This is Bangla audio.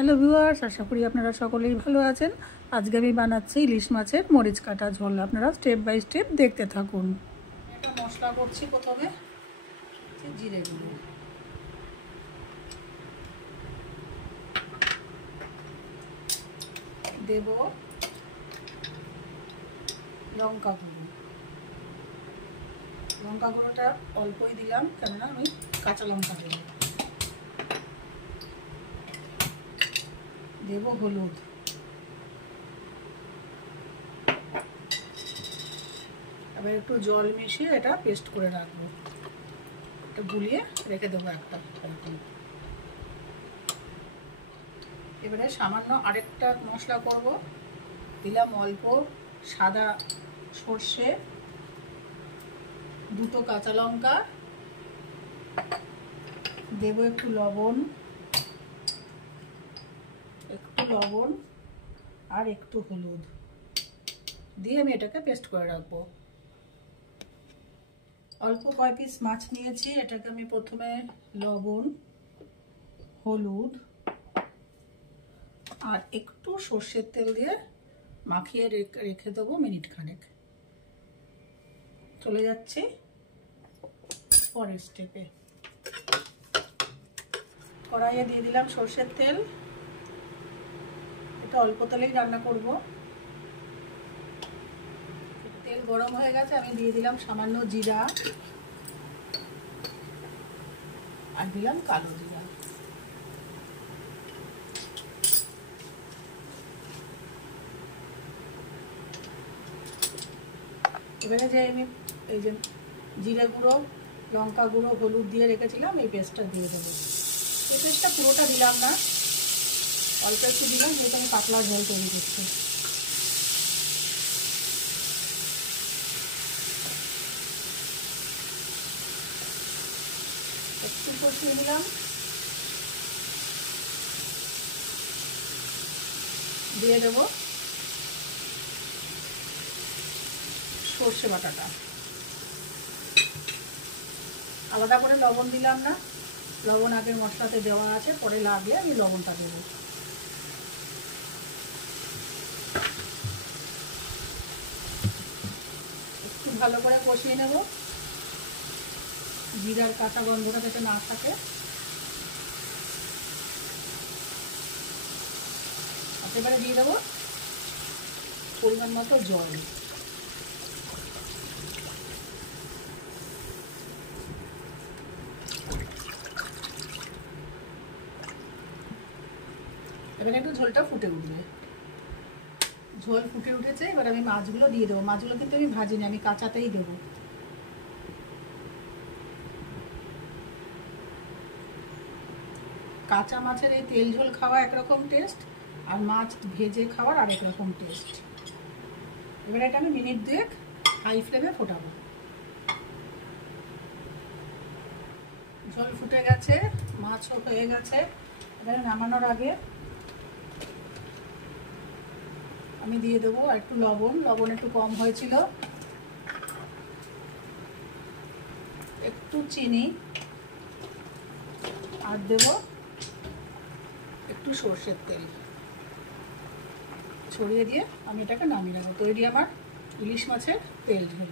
হ্যালো ভিউয়ার্স, আশা করি আপনারা সকলেই ভালো আছেন। আজকে আমি বানাচ্ছি ইলিশ মাছের মরিচ কাটা ঝোল। আপনারা স্টেপ বাই স্টেপ দেখতে থাকুন। একটা মশলা করছি, প্রথমে জিরে গুঁড়ো, দেব লঙ্কা গুঁড়ো। লঙ্কা গুঁড়োটা অল্পই দিলাম, কেননা আমি কাঁচা লঙ্কা দেবো। দেব হলুদ, এবার একটু জল মিশিয়ে এটা পেস্ট করে রাখবো। এটা গুলিয়ে রেখে দেবো একটা। এবারে সামান্য আরেকটা মশলা করব। দিলাম অল্প সাদা সর্ষে, দুটো কাঁচা লঙ্কা, দেব একটু লবণ আর একটু হলুদ দিয়ে আমি এটাকে পেস্ট করে রাখবো। অল্প কয় পিস মাছ নিয়েছি, এটাকে আমি প্রথমে লবণ, হলুদ আর একটু সর্ষের তেল দিয়ে মাখিয়ে রেখে দেবো মিনিট খানেক। চলে যাচ্ছি পরের স্টেপে। কড়াইয়ে দিয়ে দিলাম সর্ষের তেল। এটা অল্প তেলেই রান্না করব। তেল গরম হয়ে গেছে, আমি দিয়ে দিলাম সামান্য জিরা আর দিলাম কালো জিরা। এবারে যে আমি এই যে জিরে গুঁড়ো, লঙ্কা গুঁড়ো, হলুদ দিয়ে রেখেছিলাম, এই পেস্টটা দিয়ে দেবো। এই পেস্টটা পুরোটা দিলাম না, অল্প একটু দিলাম, যেহেতু আমি পাতলা ঝোল তৈরি করছি। একটু কষিয়ে নিলাম, দিয়ে দেবো সর্ষে বাটাটা। আলাদা করে লবণ দিলাম না, লবণ আগের মশলাতে দেওয়া আছে, পরে লাগলে আমি লবণটা দেবো। একটু ভালো করে কষিয়ে নেব, জিরার কাঁচা গন্ধটা যাতে না থাকে। এবারে দিয়ে দেবো পরিমাণ মতো জল। এবারে একটু ঝোলটা ফুটে উঠবে। ঝোল ফুটে উঠেছে, এবার আমি মাছগুলো দিয়ে দেবো। মাছগুলো কিন্তু আমি ভাজিনি, আমি কাঁচাতেই দেবো। কাঁচা মাছের এই তেল ঝোল খাওয়া একরকম টেস্ট, আর মাছ ভেজে খাওয়ার আরেক রকম টেস্ট। এবার এটা আমি মিনিট 2 হাই ফ্লেমে ফোটাবো। ঝোল ফুটে গেছে, মাছও হয়ে গেছে। এবারে নামানোর আগে আমি দিয়ে দেবো একটু লবণ। লবণ একটু কম হয়েছিল। একটু চিনি আর দেব একটু সর্ষের তেল। ছড়িয়ে দিয়ে আমি এটাকে নামিয়ে রাখবো। তৈরি আমার ইলিশ মাছের তেল ঝোল।